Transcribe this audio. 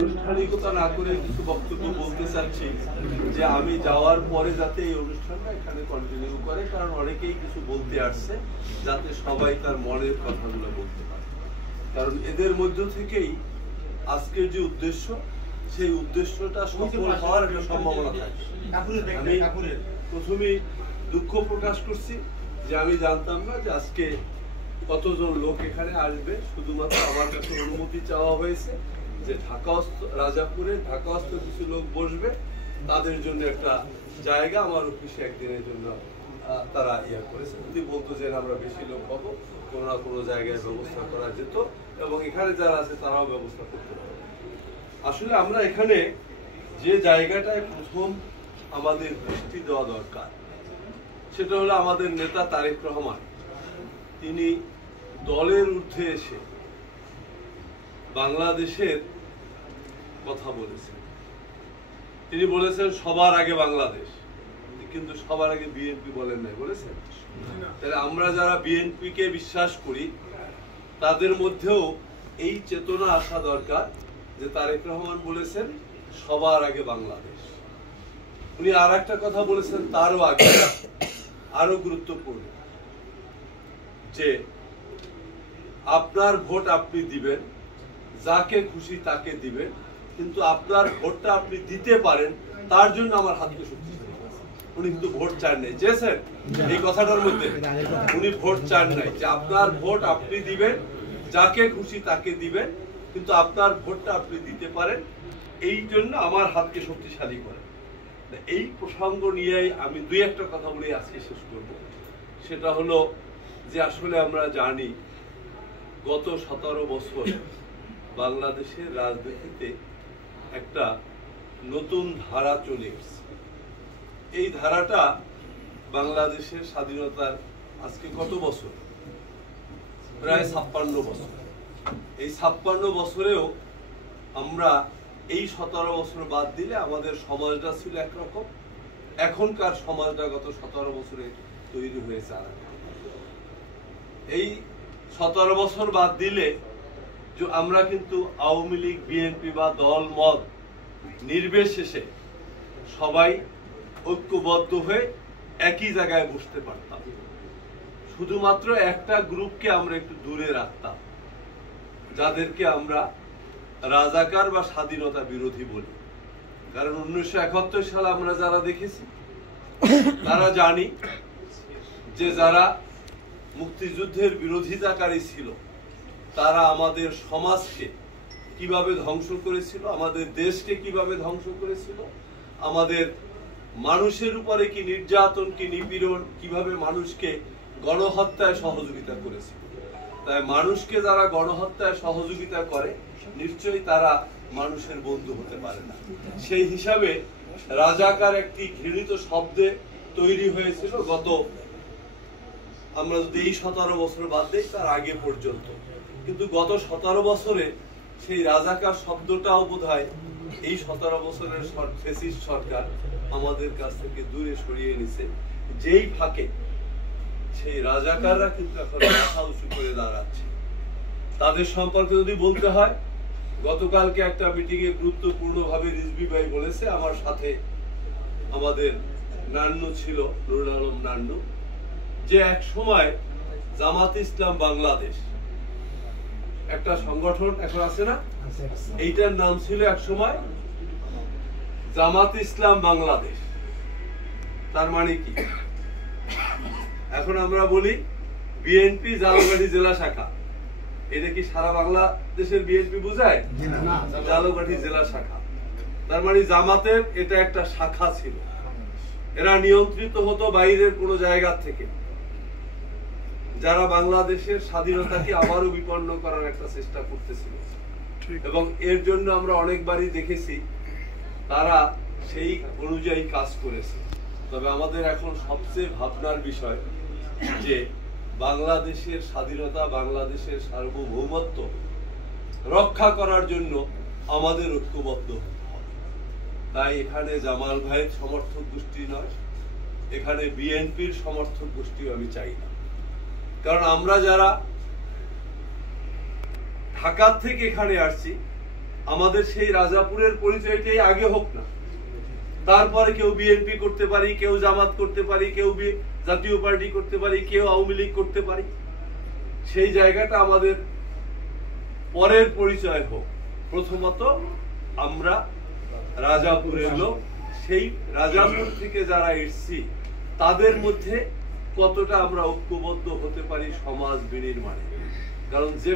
আনুষ্ঠানিকতা না করে কিছু বক্তব্য বলতে চাচ্ছি যে আমি যাওয়ার পরে যাতে এই অনুষ্ঠানটা এখানে কন্টিনিউ করে, কারণ অনেকেই কিছু বলতে আসছে, যাতে সবাই তার মনের কথাগুলো বলতে পারে। কারণ এদের মধ্য থেকেই আজকের যে উদ্দেশ্য, সেই উদ্দেশ্যটা সফল হওয়ার একটা সম্ভাবনা থাকে। আমি প্রথমেই দুঃখ প্রকাশ করছি যে আমি জানতাম না যে আজকে কতজন লোক এখানে আসবে। শুধুমাত্র আমার কাছে অনুমতি চাওয়া হয়েছে যে রাজাপুরে ঢাকাস্থ কিছু লোক বসবে, তাদের জন্য একটা জায়গা আমার অফিসে একদিনের জন্য তারা করেছে। যদি বলতো যে আমরা বেশি লোক পাবো, কোনো না কোনো জায়গায় ব্যবস্থা করা যেত এবং এখানে যারা আছে তারাও ব্যবস্থা করতে পারবে। আসলে আমরা এখানে যে জায়গাটায় প্রথম আমাদের দৃষ্টি দেওয়া দরকার, সেটা হলো আমাদের নেতা তারেক রহমান। তিনি দলের ঊর্ধ্বে এসে বাংলাদেশের কথা বলেছেন। তিনি বলেছেন সবার আগে বাংলাদেশ, কিন্তু সবার আগে বিএনপি বলেন নাই, বলেছেন। তাহলে আমরা যারা বিএনপি কে বিশ্বাস করি, তাদের মধ্যেও এই চেতনা আসা দরকার যে তারেক রহমান বলেছেন সবার আগে বাংলাদেশ। উনি আর একটা কথা বলেছেন তারও আগে, আরো গুরুত্বপূর্ণ, যে আপনার ভোট আপনি দিবেন, যাকে খুশি তাকে দিবেন, কিন্তু আপনার ভোটটা আপনি দিতে পারেন, তার জন্য আমার হাতকে শক্তিশালী। উনি কিন্তু ভোট চান নাই, চেয়েছেন এই কথাটার মধ্যে, উনি ভোট চান নাই, যে আপনার ভোট আপনি দিবেন, যাকে খুশি তাকে দিবেন, কিন্তু আপনার ভোটটা আপনি দিতে পারেন, এই জন্য আমার হাতকে শক্তিশালী করেন। এই প্রসঙ্গ নিয়েই আমি দুই একটা কথা বলে আজকে শেষ করব। সেটা হলো যে আসলে আমরা জানি গত 17 বছর বাংলাদেশের রাজনীতিতে একটা নতুন ধারা চলে এসেছে। এই ধারাটা বাংলাদেশের স্বাধীনতার আজকে কত বছর? প্রায় 56 বছর। এই 56 বছরেও আমরা এই 17 বছর বাদ দিলে আমাদের সমাজটা ছিল একরকম, এখনকার সমাজটা গত 17 বছরে তৈরি হয়েছে আর এই 17 বছর বাদ দিলে আমরা কিন্তু আওয়ামী লীগ, বিএনপি বা দল মত নির্বিশেষে সবাই ঐক্যবদ্ধ হয়ে একই জায়গায় বসতে পারতাম। শুধুমাত্র একটা গ্রুপকে আমরা একটু দূরে রাখতাম, যাদেরকে আমরা রাজাকার বা স্বাধীনতা বিরোধী বলি। কারণ 1971 সালে আমরা যারা দেখেছি, তারা জানি যে যারা মুক্তিযুদ্ধের বিরোধিতাকারী ছিল, তারা আমাদের সমাজকে কিভাবে ধ্বংস করেছিল, আমাদের দেশকে কিভাবে ধ্বংস করেছিল, আমাদের মানুষের উপরে কি নির্যাতন, কি নিপীড়ন, কিভাবে মানুষকে গণহত্যায় সহযোগিতা করেছিল। তাই মানুষকে যারা গণহত্যায় সহযোগিতা করে, নিশ্চয়ই তারা মানুষের বন্ধু হতে পারে না। সেই হিসাবে রাজাকার একটি ঘৃণিত শব্দে তৈরি হয়েছিল গত, আমরা যদি এই 17 বছর বাদ দিই, তার আগে পর্যন্ত। কিন্তু গত 17 বছরে সেই রাজাকার শব্দটাও বোধহয় এই 17 বছরের ফ্যাসিস্ট সরকার আমাদের কাছ থেকে দূরে সরিয়ে নিছে। যেই ফাঁকে সেই রাজাকাররা কিন্তু এখন মাথা উঁচু করে দাঁড়াচ্ছে। তাদের সম্পর্কে যদি বলতে হয়, গতকালকে একটা মিটিং এ গুরুত্বপূর্ণ ভাবে রিজভী ভাই বলেছে, আমার সাথে আমাদের নান্নু ছিল, নুরুল আলম নান্নু, যে এক সময় জামাত ইসলাম বাংলাদেশ একটা সংগঠন, এখন আছে না, এইটার নাম ছিল এক সময় জামাত ইসলাম বাংলাদেশ। তার মানে কি? এখন আমরা বলি বিএনপি জালকাঠি জেলা শাখা, এটা কি সারা বাংলাদেশের বিএনপি বোঝায়? জালকাঠি জেলা শাখা। তার মানে জামাতের এটা একটা শাখা ছিল, এরা নিয়ন্ত্রিত হতো বাইরের কোন জায়গা থেকে, যারা বাংলাদেশের স্বাধীনতাকে আবারও বিপন্ন করার একটা চেষ্টা করতেছিল। এবং এর জন্য আমরা অনেকবারই দেখেছি তারা সেই অনুযায়ী কাজ করেছে। তবে আমাদের এখন সবচেয়ে ভাবনার বিষয় যে বাংলাদেশের স্বাধীনতা, বাংলাদেশের সার্বভৌমত্ব রক্ষা করার জন্য আমাদের ঐক্যবদ্ধ হতে হবে। তাই এখানে জামাল ভাইয়ের সমর্থক গোষ্ঠী নয়, এখানে বিএনপির সমর্থক গোষ্ঠীও আমি চাই না। কারণ আমরা যারা ঢাকা থেকে এখানে আসছি, আমাদের সেই রাজাপুরের পরিচয়টাই আগে হোক না, তারপরে কেউ বিএনপি করতে পারি, কেউ জামাত করতে পারি, কেউ জাতীয় পার্টি করতে পারি, কেউ আওয়ামী লীগ করতে পারি। সেই জায়গাটা আমাদের পরের পরিচয় হোক। প্রথমত আমরা রাজাপুরের লোক, সেই রাজাপুর থেকে যারা এসছি তাদের মধ্যে কতটা আমরা ঐক্যবদ্ধ হতে পারি সমাজ বিনির্মাণে। কারণ যে